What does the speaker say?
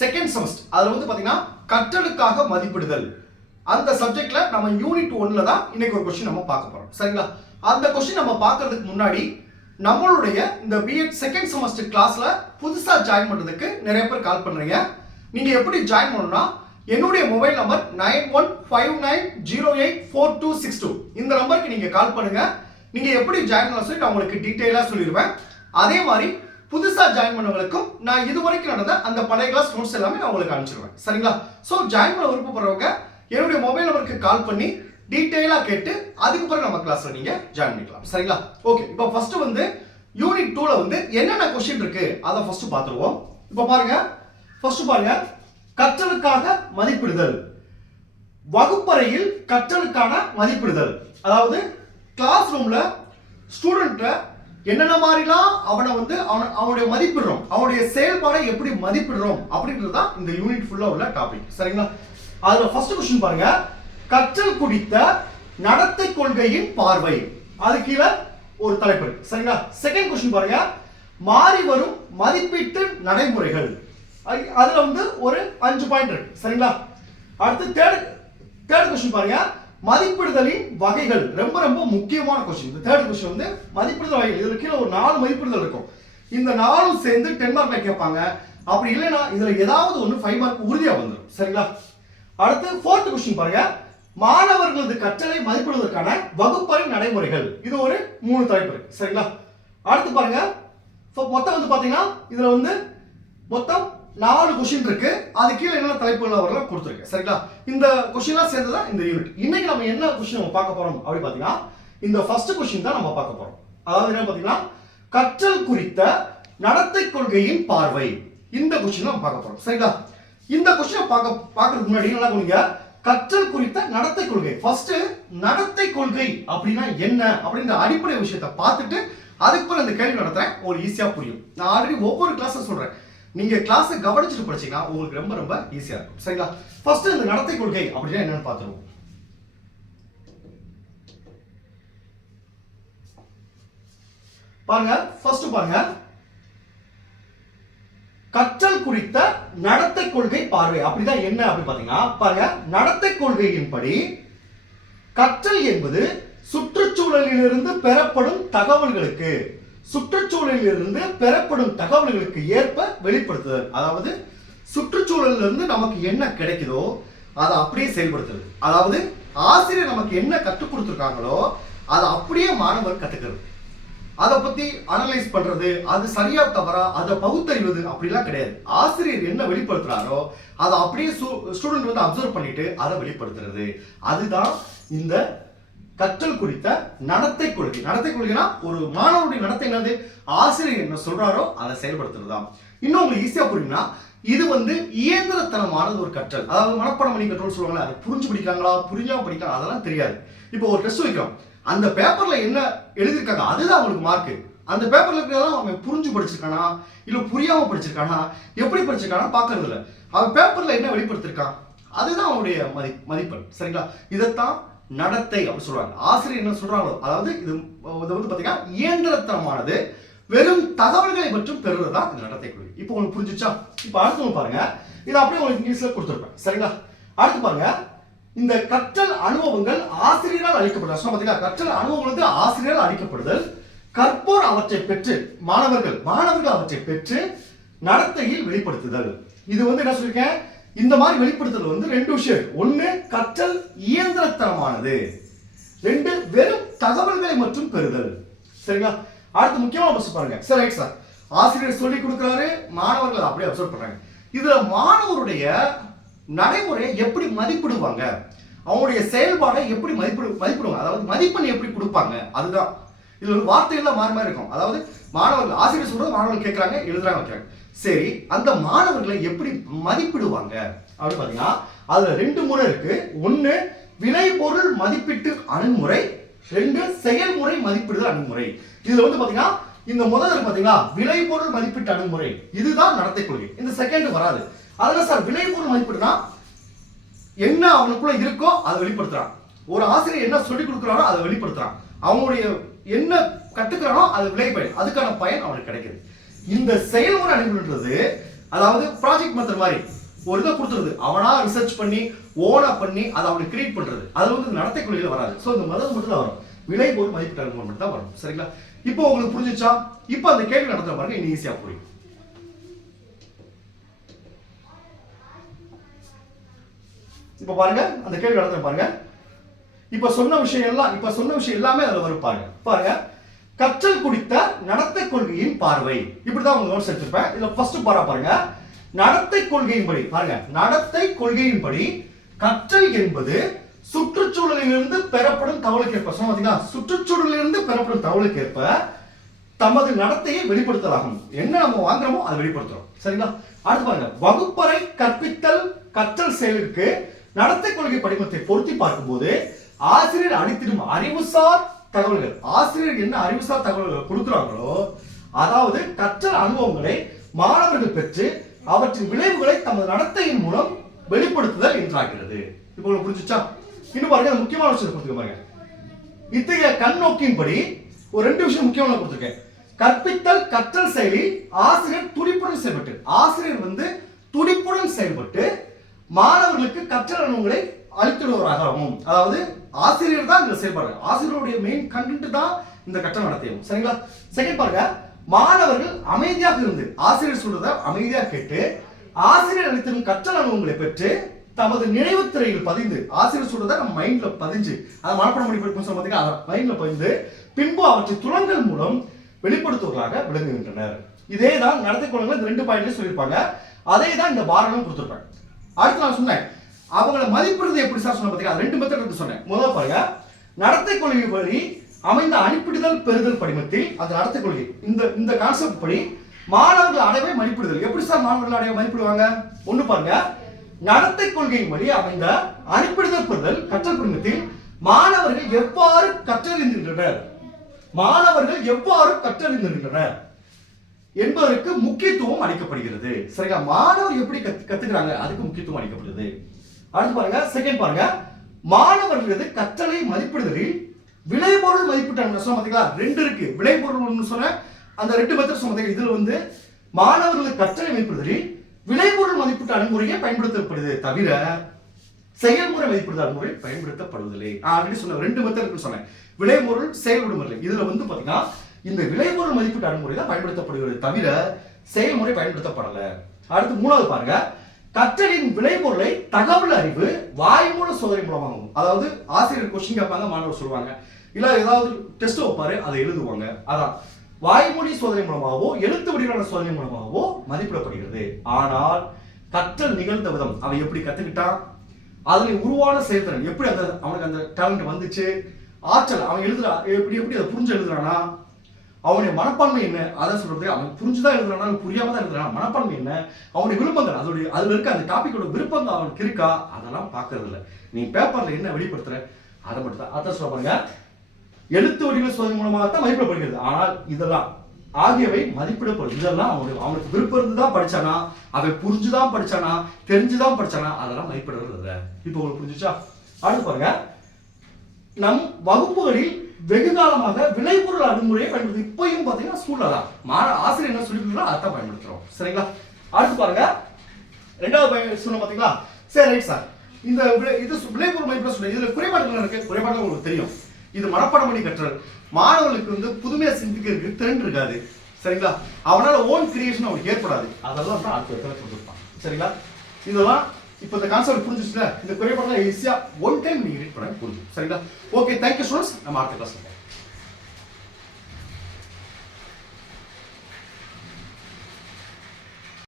Second semester அதுல வந்து பாத்தீங்கன்னா கற்றலுக்காக மதிப்பிடுதல் அந்த சப்ஜெக்ட்ல நம்ம யூனிட் 1ல தான் இன்னைக்கு ஒரு क्वेश्चन நம்ம பார்க்க போறோம். சரிங்களா? அந்த क्वेश्चन நம்ம பார்க்கிறதுக்கு முன்னாடி நம்மளுடைய இந்த பிஎட் செகண்ட் செமஸ்டர் கிளாஸ்ல புதுசா ஜாயின் பண்றதுக்கு நிறைய பேர் கால் பண்றீங்க. நீங்க எப்படி ஜாயின் பண்ணணும்னா என்னுடைய மொபைல் நம்பர் 9159084262 இந்த நம்பருக்கு நீங்க கால் பண்ணுங்க. நீங்க எப்படி ஜாயின் பண்ணலாம் சொல்லி நான் உங்களுக்கு டீடைலா சொல்லிடுவேன். அதே மாதிரி புதுசா ஜாயின் பண்ணவங்களுக்கும் நான் இதுவரைக்கும் நடந்த அந்த பழைய கிளாஸ் நோட்ஸ் எல்லாமே நான் உங்களுக்கு அனுப்பிச்சிடுவேன். சரிங்களா? சோ ஜாயின் பண்ண விருப்பப்படுறவங்க என்னுடைய மொபைல் நம்பருக்கு கால் பண்ணி டீடைலா கேட்டு அதுக்கு பிறகு நம்ம கிளாஸ்ல நீங்க ஜாயின் பண்ணிக்கலாம். சரிங்களா? ஓகே, இப்போ ஃபர்ஸ்ட் வந்து யூனிட் 2ல வந்து என்னென்ன क्वेश्चन இருக்கு அத ஃபர்ஸ்ட் பாத்துருவோம். இப்போ பாருங்க, ஃபர்ஸ்ட் பாருங்க, கற்றலுக்காக மதிப்பிடுதல். வகுப்பறையில் கற்றலுக்கான மதிப்பிடுதல், அதாவது கிளாஸ் ரூம்ல ஸ்டூடெண்ட்ட என்னென்ன மாதிரிலாம் அவனுடைய மதிப்பிடுறோம், அவனுடைய செயல்பாடை எப்படி மதிப்பிடுறோம் அப்படின்றது தான் இந்த யூனிட் ஃபுல்லா உள்ள டாபிக். சரிங்களா? அதுல ஃபர்ஸ்ட் क्वेश्चन பாருங்க, கற்றல் குறித்த நடத்தை கொள்கையின் பார்வை. அது கீழே ஒரு தலைப்பு இருக்கு. சரிங்களா? செகண்ட் क्वेश्चन பாருங்க, மாறி வரும் மதிப்பீட்டு நடைமுறைகள். அதுல வந்து ஒரு 5 பாயிண்ட் இருக்கு. சரிங்களா? அடுத்து தேர்ட் क्वेश्चन பாருங்க, மதிப்பிடுதலின் வகைகள். ரொம்ப ரொம்ப முக்கியமான क्वेश्चन. இந்த தேர்ட் क्वेश्चन வந்து மதிப்பிடுதல் வகைகள். இதுல கீழ ஒரு 4 மதிப்பிடுதல் இருக்கும். இந்த 4ம் சேர்ந்து 10 மார்க்ல கேட்பாங்க. அப்படி இல்லைனா இதுல ஏதாவது ஒன்னு 5 மார்க் உறுதியா வந்துரும். சரிங்களா? அடுத்து ஃபோர்த் क्वेश्चन பாருங்க, மாணவர்களது கற்றலை மதிப்பிடுவதற்கான வகுப்பறை நடைமுறைகள். இது ஒரு 3 தலைப்பு இருக்கு. சரிங்களா? அடுத்து பாருங்க, மொத்தம் வந்து பாத்தீங்கன்னா இதுல வந்து மொத்தம் 4 क्वेश्चन இருக்கு. அது கீழ என்னென்ன தலைப்புகள் வரலாம் கொடுத்திருக்கேன். சரிங்களா? இந்த क्वेश्चनலாம் சேர்ந்து தான் இந்த யூனிட். இன்னைக்கு நம்ம என்ன क्वेश्चन நம்ம பார்க்க போறோம் அப்படி பாத்தீங்கன்னா இந்த ஃபர்ஸ்ட் क्वेश्चन தான் நம்ம பார்க்க போறோம். அதாவது என்ன பாத்தீங்கன்னா கற்றல் குறித்த நடத்தை கொள்கையின் பார்வை. இந்த क्वेश्चन நம்ம பார்க்க போறோம். சரிங்களா? இந்த क्वेश्चन பார்க்கிறதுக்கு முன்னாடி நல்லா கவனிங்க. கற்றல் குறித்த நடத்தை கொள்கை. ஃபர்ஸ்ட் நடத்தை கொள்கை அப்படினா என்ன அப்படிங்கிற அடிப்படை விஷயத்தை பார்த்துட்டு அதுக்கு பிறகு இந்த கேள்வி நடத்துறேன். உங்களுக்கு ஈஸியா புரியும். நான் ஆல்ரெடி ஒவ்வொரு கிளாஸை சொல்றேன். நீங்க கிளாஸை கவனிச்சுட்டு படிச்சீங்கன்னா உங்களுக்கு ரொம்ப ரொம்ப ஈஸியா இருக்கும். சரிங்களா? ஃபர்ஸ்ட் இந்த நடத்தை கொள்கை அப்படினா என்னன்னு பார்த்துருவோம். பாருங்க, ஃபர்ஸ்ட் பாருங்க, கற்றல் குறித்த நடத்தை கொள்கை பார்வை. அப்படிதான் என்ன அப்படி பாத்தீங்கன்னா பாருங்க, நடத்தை கொள்கையின்படி கற்றல் என்பது சுற்றுச்சூழலிலிருந்து பெறப்படும் தகவல்களுக்கு ஏற்ப வெளிப்படுத்துதல். அதாவது சுற்றுச்சூழலிலிருந்து நமக்கு என்ன கிடைக்குதோ அதை அப்படியே செயல்படுத்துறது. அதாவது ஆசிரியர் நமக்கு என்ன கற்றுக் கொடுத்திருக்காங்களோ அதை அப்படியே மாணவர் கத்துக்கிறது. அதை பத்தி அனலைஸ் பண்றது, அது சரியா தவறா அதை பகுத்தறிவது அப்படிலாம் கிடையாது. ஆசிரியர் என்ன வெளிப்படுத்துறாரோ அதை அப்படியே ஸ்டூடெண்ட் வந்து அப்சர்வ் பண்ணிட்டு அதை வெளிப்படுத்துறது. அதுதான் இந்த கற்றல் குறித்த நடத்தை கொள்கை. நடத்தை கொள்கைனா ஒரு மாணவனுடைய நடத்தை என்னது, ஆசிரியர் என்ன சொல்றாரோ அதை செயல்படுத்துறது தான். இன்னும் உங்களுக்கு ஈஸியா புரியும்னா இது வந்து இயந்திரத்தனமானது ஒரு கற்றல். அதாவது மனப்பாடம் பண்ணி கற்றல் சொல்லுவாங்களா, அதை புரிஞ்சு படிக்கிறாங்களா புரிஞ்சாம படிக்கலாம் அதெல்லாம் தெரியாது. இப்போ ஒரு டெஸ்ட் வைக்கிறோம், அந்த பேப்பர்ல என்ன எழுதிருக்காங்க அதுதான் அவங்களுக்கு மார்க். அந்த பேப்பர்ல இருக்கிறதெல்லாம் அவன் புரிஞ்சு படிச்சிருக்கானா இல்ல புரியாம படிச்சிருக்கானா எப்படி படிச்சிருக்கானா பாக்குறது இல்ல. அவன் பேப்பர்ல என்ன வெளிப்படுத்திருக்கான் அதுதான் அவனுடைய மதிப்பெண். சரிங்களா? இதைத்தான் நடத்தை அப்படி சொல்றாங்க. ஆசிரியர் என்ன சொல்றாங்களோ, அதாவது இது வந்து பாத்தீங்கன்னா இயந்திரத்தனமானது, வெறும் தகவல்களை மட்டும் பெறுவதுதான் இந்த நடத்தை கொள்கை. இப்போ உங்களுக்கு புரிஞ்சுச்சா? இப்போ அடுத்து பாருங்க, இது அப்படியே உங்களுக்கு இங்கிலீஷ்ல கொடுத்துருப்பேன். சரிங்களா? அடுத்து பாருங்க, இந்த கற்றல் அனுபவங்கள் ஆசிரியரால் அளிக்கப்படுதல். பாத்தீங்களா, கற்றல் அனுபவங்கள் வந்து ஆசிரியரால் அளிக்கப்படுதல், கற்போர் அவற்றை பெற்று மாணவர்கள் அவற்றை பெற்று நடத்தையில் வெளிப்படுத்துதல். இது வந்து என்ன சொல்லிருக்கேன், இந்த மாதிரி வெளிப்படுத்துதல் வந்து 2 விஷயம். ஒன்னு கற்றல் இயந்திரத்தனமானது, 2 வெறும் தகவல்களை மட்டும் பெறுதல். சரிங்களா? அடுத்து முக்கியமா பஸ் பாருங்க. சரி ரைட் சார், ஆசிரியர் சொல்லி கொடுக்கிறாரு, மாணவர்கள் அப்படியே அப்சர்வ் பண்றாங்க. இதுல மாணவருடைய நடைமுறையை எப்படி மதிப்பிடுவாங்க, அவங்களுடைய செயல்பாடை எப்படி மதிப்பிடுவாங்க, அதாவது மதிப்பெண் எப்படி கொடுப்பாங்க, அதுதான். இதுல ஒரு வார்த்தைகள்லாம் மாறி மாறி இருக்கும். அதாவது மாணவர்கள் ஆசிரியர் சொல்றது மாணவர்கள் கேட்கறாங்க, எழுதுறாங்க, வைக்கிறாங்க. சரி, அந்த மாணவர்களை எப்படி மதிப்பிடுவாங்க அப்படின்னு பாத்தீங்கன்னா அதுல 2 முறை இருக்கு. ஒன்னு விளைபொருள் மதிப்பீட்டு அணுகுமுறை, 2 செயல்முறை மதிப்பிடுதல் அணுகுமுறை. இதுல வந்து பாத்தீங்கன்னா இந்த முதல் இருக்கு பாத்தீங்களா, விளைபொருள் மதிப்பீட்டு அணுகுமுறை, இதுதான் நடத்தை கொள்கை. இந்த செகண்ட் வராது. அதனால சார் விளைபொருள் மதிப்பீடுனா என்ன அவனுக்குள்ள இருக்கோ அதை வெளிப்படுத்துறான். ஒரு ஆசிரியர் என்ன சொல்லி கொடுக்குறாரோ அதை வெளிப்படுத்துறான். அவங்களுடைய என்ன கத்துக்கிறானோ அது விளைபயன், அதுக்கான பயன் அவனுக்கு கிடைக்குது. இந்த செயல்முறை அணுகுமுறைன்றது அதாவது ப்ராஜெக்ட் மெத்தட் மாதிரி ஒரு இதை கொடுத்துருது, அவனா ரிசர்ச் பண்ணி ஓனா பண்ணி அதை அவனுக்கு கிரியேட் பண்றது. அது வந்து நடத்தை கொள்கையில வராது. ஸோ இந்த மெத்தட் மட்டும் தான் வரும், விளைபொருள் மதிப்பீட்டு அணுகுமுறை மட்டும் தான் வரும். சரிங்களா? இப்போ உங்களுக்கு புரிஞ்சிச்சா? இப்போ அந்த கேள்வி நடத்துற பாருங்க, இன்னும் ஈஸியா புரியும். இப்ப பாருங்க அந்த கேள்வி நடத்துற பாருங்க. இப்ப சொன்ன விஷயம் எல்லாமே அதுல வரும் பாருங்க. பாருங்க, கற்றல் குறித்த நடத்தை கொள்கையின் பார்வை. இப்படிதான் உங்க நோட்ஸ் எடுத்துப்பேன். இதுல ஃபர்ஸ்ட் பாருங்க, நடத்தை கொள்கையின்படி. பாருங்க, நடத்தை கொள்கையின்படி கற்றல் என்பது சுற்றுச்சூழலிலிருந்து பெறப்படும் தகவலுக்கேற்ப, பாத்தீங்களா, சுற்றுச்சூழலிலிருந்து பெறப்படும் தகவலுக்கேற்ப தமது நடத்தையை வெளிப்படுத்தலாகும். என்ன நம்ம வாங்குறோமோ அதை வெளிப்படுத்துறோம். சரிங்களா? அடுத்து பாருங்க, வகுப்பறை கற்பித்தல் கற்றல் செயலுக்கு நடத்தை கொள்கை படிமத்தை பொருத்தி பார்க்கும்போது ஆசிரியர் அளித்திடும் அறிவுசார் தகவல்கள், ஆசிரியர் என்ன அறிவுசார் தகவல்கள் கொடுக்கிறாங்களோ, அதாவது கற்றல் அனுபவங்களை மாணவர்கள் பெற்று அவற்றின் விளைவுகளை தமது நடத்தையின் மூலம் வெளிப்படுத்துதல் என்றாகிறது. இப்போ உங்களுக்கு புரிஞ்சுச்சா? இன்னும் பாருங்க, முக்கியமான விஷயம் கொடுத்துருக்க பாருங்க. இத்தகைய கண்ணோக்கின்படி ஒரு 2 விஷயம் முக்கியமான கொடுத்துருக்கேன். கற்பித்தல் கற்றல் செயலி ஆசிரியர் துடிப்புடன் செயல்பட்டு, ஆசிரியர் வந்து துடிப்புடன் செயல்பட்டு மாணவர்களுக்கு கற்றல் அனுபவங்களை அளித்துடுவராகவும், அதாவது ஆசிரியர் தான் இந்த செயல்பாடு, ஆசிரியருடைய மெயின் கண்டென்ட் தான் இந்த கற்றல் நடத்தையும். சரிங்களா? செகண்ட் பாருங்க, மாணவர்கள் அமைதியாக இருந்து ஆசிரியர் சொல்றத அமைதியாக கேட்டு ஆசிரியர் அளித்திடும் கற்றல் அனுபவங்களை பெற்று தமது நினைவு திரையில் பதிந்து, ஆசிரியர் சொல்றத நம்ம மைண்ட்ல பதிஞ்சு அதை மனப்பாடம் பண்ணி படிப்போம் பார்த்தீங்கன்னா, அதை மைண்ட்ல பதிந்து பின்பு அவற்றை துலங்கல் மூலம் வெளிப்படுத்துவர்களாக விளங்குகின்றனர். இதே தான் நடத்தை கொள்கைகள் இந்த 2 பாயிண்ட்ல சொல்லியிருப்பாங்க. அதே தான் இந்த வாரணம் கொடுத்துருப்பேன். அடுத்து நான் சொன்னேன், அவங்களை மதிப்பிடுறது எப்படி சார் சொன்ன பார்த்தீங்கன்னா 2 மெத்தட் இருக்கு சொன்னேன். முதல்ல பாருங்க, நடத்தை கொள்கை படி அமைந்த அனுப்பிடுதல் பெறுதல் படிமத்தில் அந்த நடத்தை கொள்கை இந்த கான்செப்ட் படி மாணவர்கள் அடைவை மதிப்பிடுதல். எப்படி சார் மாணவர்கள் அடைவை மதிப்பிடுவாங்க? ஒண்ணு பாருங்க, நடத்தை கொள்கையின் படி அமைந்த அனுப்பிடுதல் பெறுதல் கற்றல் படிமத்தில் மாணவர்கள் எவ்வாறு கற்றறிந்திருக்கின்றனர், மாணவர்கள் எவ்வாறு கற்றறிந்திருக்கின்றனர் என்பதற்கு முக்கியத்துவம் அளிக்கப்படுகிறது. சரிங்களா? மாணவர் எப்படி கத்துக்கிறாங்க அதுக்கு முக்கியத்துவம் அளிக்கப்படுது. அடுத்து பாருங்க, செகண்ட் பாருங்க, மாணவர்களது கற்றலை மதிப்பிடுதலில் விளைபொருள் மதிப்பீட்டு அணுகுமுறை பாத்தீங்களா, 2 இருக்கு. விளைபொருள் சொன்ன அந்த 2 மெத்தட் சொன்னீங்க. இதுல வந்து மாணவர்களுக்கு கற்றலை மதிப்பிடுதலில் விளைபொருள் மதிப்பீட்டு அணுகுமுறையை பயன்படுத்தப்படுது தவிர செயல்முறை மதிப்பீடு அணுகுமுறை பயன்படுத்தப்படுவதில்லை. ஆல்ரெடி சொன்ன 2 மெத்தட் இருக்குன்னு சொன்னேன், விளைபொருள் செயல்முறை. இதுல வந்து பாத்தீங்கன்னா இந்த விளைபொருள் மதிப்பீட்டு அணுகுமுறை தான் பயன்படுத்தப்படுகிறது தவிர செயல்முறை பயன்படுத்தப்படல. அடுத்து 3வது பாருங்க, கற்றலின் விளைபொருளை தகவல் அறிவு வாய்மூல சோதனை மூலமாகும். அதாவது ஆசிரியர் கொஸ்டின் கேட்பாங்க, மாணவர் சொல்லுவாங்க, இல்ல ஏதாவது டெஸ்ட் வைப்பாரு, அதை எழுதுவாங்க. அதான் வாய்மொழி சோதனை மூலமாகவோ எழுத்து வடிவான சோதனை மூலமாகவோ மதிப்பிடப்படுகிறது. ஆனால் கற்றல் நிகழ்ந்த விதம், அவன் எப்படி கத்துக்கிட்டான், அதனை உருவான செயல்திறன் எப்படி அந்த அவனுக்கு அந்த டேலண்ட் வந்துச்சு, ஆற்றல் அவன் எழுதுறா எப்படி அதை புரிஞ்சு எழுதுறானா, அவனுடைய மனப்பான்மை என்ன, அதை சொல்றது அவன் புரிஞ்சுதான் எழுதுறானா புரியாம தான் எழுதுறானா, மனப்பான்மை என்ன, அவனுடைய விருப்பங்கள் அதுல இருக்க அந்த டாபிக்கோட விருப்பங்கள் அவனுக்கு இருக்கா, அதெல்லாம் பாக்குறது இல்லை. நீ பேப்பர்ல என்ன வெளிப்படுத்துற அதை மட்டும் தான். அதான் சொல்லுவாங்க, எழுத்து வடிவ சோதனை மூலமாக தான் மதிப்பிடப்படுகிறது. ஆனால் இதெல்லாம் ஆகியவை மதிப்பிடப்படும். இதெல்லாம் அவனுக்கு விருப்பம் இருந்துதான் படிச்சானா, அவன் புரிஞ்சுதான் படிச்சானா, தெரிஞ்சுதான் படிச்சானா, அதெல்லாம் மதிப்பிடுறது. இப்போ உங்களுக்கு புரிஞ்சுச்சா? அடுத்து பாருங்க, நம் வகுப்புகளில் வெகு காலமாக விளைபொருள் அணுகுமுறையை பயன்படுத்தி இப்பயும் பாத்தீங்கன்னா ஸ்கூல்ல தான் ஆசிரியர் என்ன சொல்லிட்டு அதான் பயன்படுத்துறோம். சரிங்களா? அடுத்து பாருங்க, 2வது சொன்ன பாத்தீங்களா. சரி ரைட் சார், இந்த இது விளைபொருள் மதிப்பீடு சொல்ல இதுல குறைபாடுகள் இருக்கு. குறைபாடுகள் உங்களுக்கு தெரியும். இது மனப்பாடம் பண்ணி கற்றல், மாணவர்களுக்கு வந்து புதுமையா சிந்திக்கிறதுக்கு திறன் இருக்காது. சரிங்களா? அவனால ஓன் கிரியேஷன் அவனுக்கு ஏற்படாது. அதெல்லாம் தான் அடுத்த இடத்துல கொடுத்துருப்பான். சரிங்களா? இதெல்லாம் இப்போ இந்த கான்செப்ட் புரிஞ்சுச்சுல, இந்த குறைபாடுலாம் ஈஸியா ஒன் டைம் நீங்க ரீட் பண்ண புரியும். சரிங்களா? Okay, thank you students. நம்ம அடுத்த கிளாஸ்